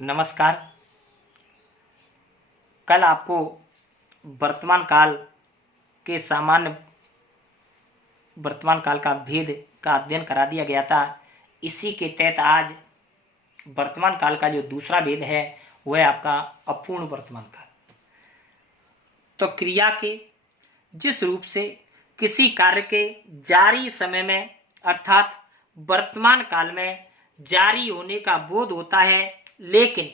नमस्कार। कल आपको वर्तमान काल के सामान्य वर्तमान काल का भेद का अध्ययन करा दिया गया था। इसी के तहत आज वर्तमान काल का जो दूसरा भेद है वह आपका अपूर्ण वर्तमान काल। तो क्रिया के जिस रूप से किसी कार्य के जारी समय में अर्थात वर्तमान काल में जारी होने का बोध होता है, लेकिन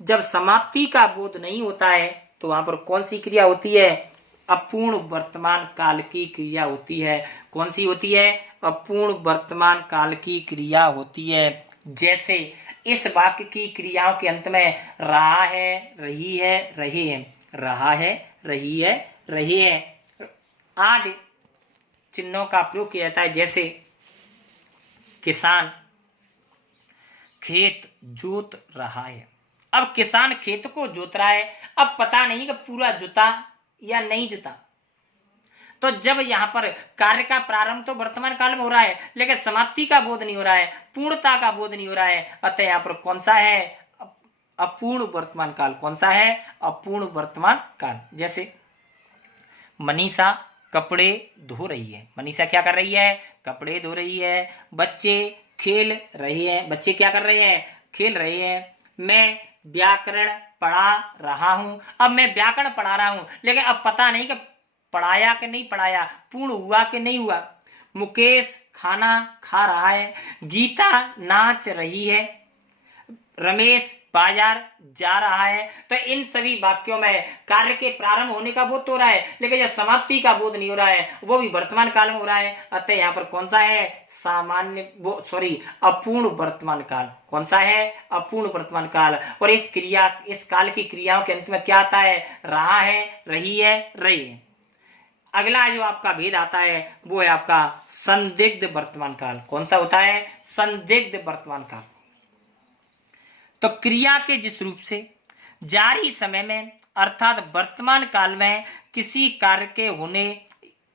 जब समाप्ति का बोध नहीं होता है तो वहां पर कौन सी क्रिया होती है? अपूर्ण वर्तमान काल की क्रिया होती है। कौन सी होती है? अपूर्ण वर्तमान काल की क्रिया होती है। जैसे इस वाक्य की क्रियाओं के अंत में रहा है, रही है, रहे हैं, रहा है, रही है, रहे हैं आदि चिन्हों का प्रयोग किया जाता है। जैसे किसान खेत जोत रहा है। अब किसान खेत को जोत रहा है, अब पता नहीं कि पूरा जोता या नहीं जोता। तो जब यहां पर कार्य का प्रारंभ तो वर्तमान काल में हो रहा है, लेकिन समाप्ति का बोध नहीं हो रहा है, पूर्णता का बोध नहीं हो रहा है, अतः यहां पर कौन सा है? अपूर्ण वर्तमान काल। कौन सा है? अपूर्ण वर्तमान काल। जैसे मनीषा कपड़े धो रही है। मनीषा क्या कर रही है? कपड़े धो रही है। बच्चे खेल रहे हैं। बच्चे क्या कर रहे हैं? खेल रहे हैं। मैं व्याकरण पढ़ा रहा हूं। अब मैं व्याकरण पढ़ा रहा हूं, लेकिन अब पता नहीं कि पढ़ाया कि नहीं पढ़ाया, पूर्ण हुआ कि नहीं हुआ। मुकेश खाना खा रहा है। गीता नाच रही है। रमेश बाजार जा रहा है। तो इन सभी वाक्यों में कार्य के प्रारंभ होने का बोध तो हो रहा है, लेकिन यह समाप्ति का बोध नहीं हो रहा है, वो भी वर्तमान काल में हो रहा है। अतः यहाँ पर कौन सा है? अपूर्ण वर्तमान काल। कौन सा है? अपूर्ण वर्तमान काल। और इस काल की क्रियाओं के अंत में क्या आता है? रहा है, रही है, रही है। अगला जो आपका भेद आता है वो है आपका संदिग्ध वर्तमान काल। कौन सा होता है? संदिग्ध वर्तमान काल। तो क्रिया के जिस रूप से जारी समय में अर्थात वर्तमान काल में किसी कार्य के होने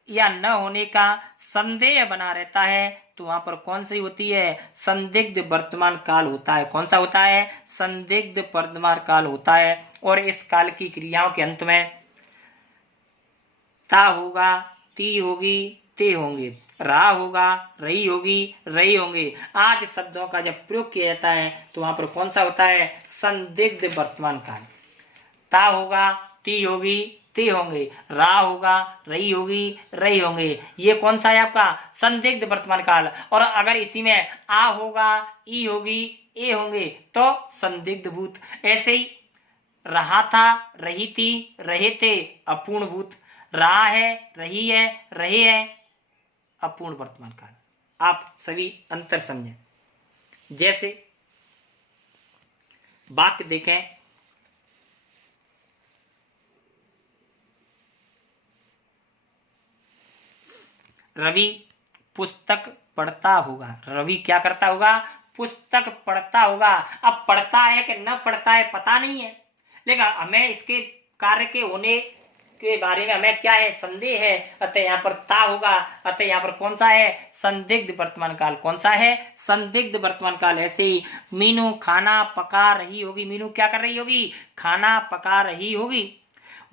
या न होने का संदेह बना रहता है, तो वहां पर कौन सी होती है? संदिग्ध वर्तमान काल होता है। कौन सा होता है? संदिग्ध वर्तमान काल होता है। और इस काल की क्रियाओं के अंत में ता होगा, ती होगी, ते होंगे, रहा होगा, रही होगी, रही होंगे आदि शब्दों का जब प्रयोग किया जाता है तो वहां पर कौन सा होता है? संदिग्ध वर्तमान काल। ता होगा, ती होगी, ते होंगे, रहा होगा, रही होगी, रही होंगे। ये कौन सा है? आपका संदिग्ध वर्तमान काल। और अगर इसी में आ होगा, ई होगी, ए होंगे तो संदिग्ध भूत। ऐसे ही रहा था, रही थी, रहे थे अपूर्ण भूत। रहा है, रही है, रहे हैं अपूर्ण वर्तमान काल। आप सभी अंतर समझें। जैसे वाक्य देखें, रवि पुस्तक पढ़ता होगा। रवि क्या करता होगा? पुस्तक पढ़ता होगा। अब पढ़ता है कि न पढ़ता है पता नहीं है, लेकिन हमें इसके कार्य के होने के बारे में हमें क्या है? संदेह है। अतः यहाँ पर ता होगा। अतः यहाँ पर कौन सा है? संदिग्ध वर्तमान काल। कौन सा है? संदिग्ध वर्तमान काल। ऐसे ही मीनू खाना पका रही होगी। मीनू क्या कर रही होगी? खाना पका रही होगी।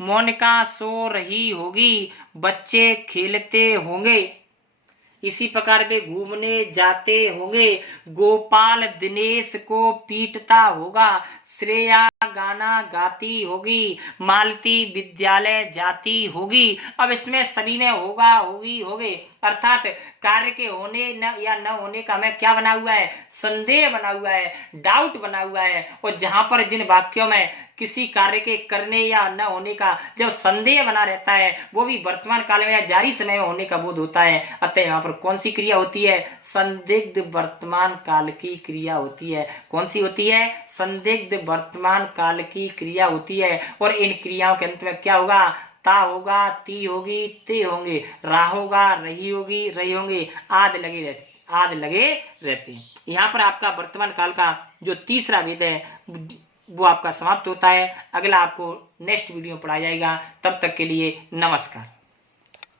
मोनिका सो रही होगी। बच्चे खेलते होंगे। इसी प्रकार वे घूमने जाते होंगे। गोपाल दिनेश को पीटता होगा। श्रेया गाना गाती होगी। मालती विद्यालय जाती होगी। अब इसमें सभी में होगा, होगी, होगे अर्थात कार्य के होने न या न होने का हमें क्या बना हुआ है? संदेह बना हुआ है, डाउट बना हुआ है। और जहां पर जिन वाक्यों में किसी कार्य के करने या न होने का जब संदेह बना रहता है, वो भी वर्तमान काल में या जारी समय में होने का बोध होता है। अतः यहाँ पर कौन सी क्रिया होती है? संदिग्ध वर्तमान काल की क्रिया होती है। कौन सी होती है? संदिग्ध वर्तमान काल की क्रिया होती है। और इन क्रियाओं के अंत में क्या होगा? ता होगा, ती होगी, ते होंगे, रहा होगा, रही होगी, रही होंगे आदि लगे रहते हैं। यहाँ पर आपका वर्तमान काल का जो तीसरा भेद है वो आपका समाप्त होता है। अगला आपको नेक्स्ट वीडियो पढ़ाया जाएगा। तब तक के लिए नमस्कार।